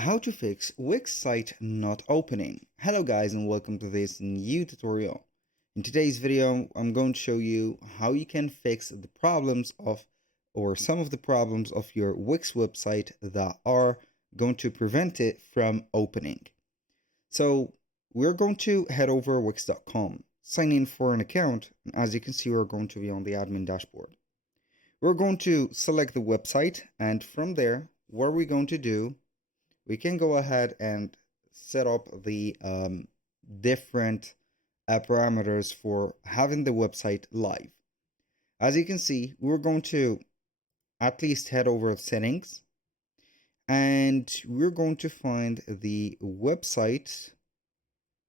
How to fix Wix site not opening. Hello guys and welcome to this new tutorial. In today's video I'm going to show you how you can fix the problems of or some of the problems of your Wix website that are going to prevent it from opening. So we're going to head over wix.com, sign in for an account, and as you can see we're going to be on the admin dashboard. We're going to select the website, and from there what are we going to do, we can go ahead and set up the different parameters for having the website live. As you can see, we're going to at least head over settings, and we're going to find the website,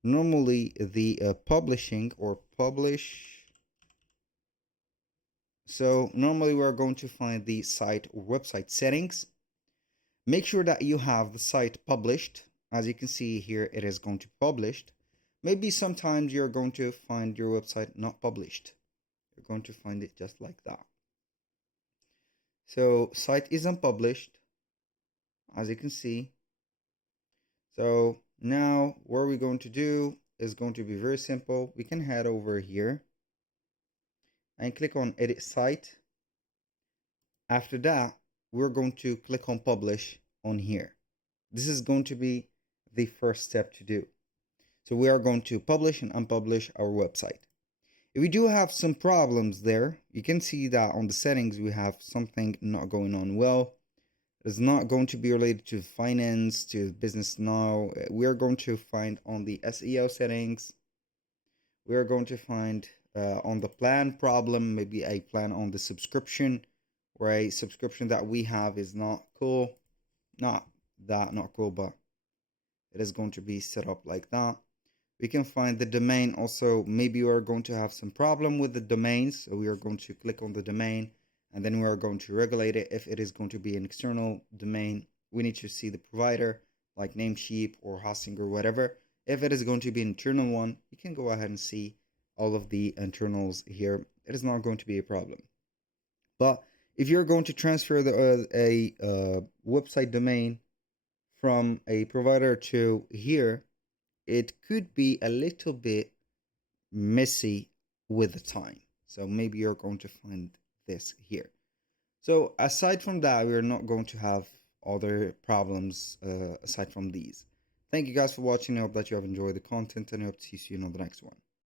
normally the publishing or publish. So normally we're going to find the site or website settings. Make sure that you have the site published. As you can see here, it is going to be published. Maybe sometimes you're going to find your website not published. You're going to find it just like that. So site isn't published, as you can see. So now what we're going to do is going to be very simple. We can head over here and click on edit site. After that, we're going to click on publish on here. This is going to be the first step to do. So we are going to publish and unpublish our website. If we do have some problems there, you can see that on the settings we have something not going on well. It's not going to be related to finance, to business now. We are going to find on the SEO settings. We are going to find on the plan problem, maybe a plan on the subscription, where a subscription that we have is not cool. Not cool, but it is going to be set up like that. We can find the domain also. Maybe we are going to have some problem with the domains, so we are going to click on the domain, and then we are going to regulate it. If it is going to be an external domain, we need to see the provider like Namecheap or Hosting or whatever. If it is going to be an internal one, you can go ahead and see all of the internals here. It is not going to be a problem. But if you're going to transfer a website domain from a provider to here, it could be a little bit messy with the time. So maybe you're going to find this here. So aside from that, we're not going to have other problems aside from these. Thank you guys for watching. I hope that you have enjoyed the content, and I hope to see you on the next one.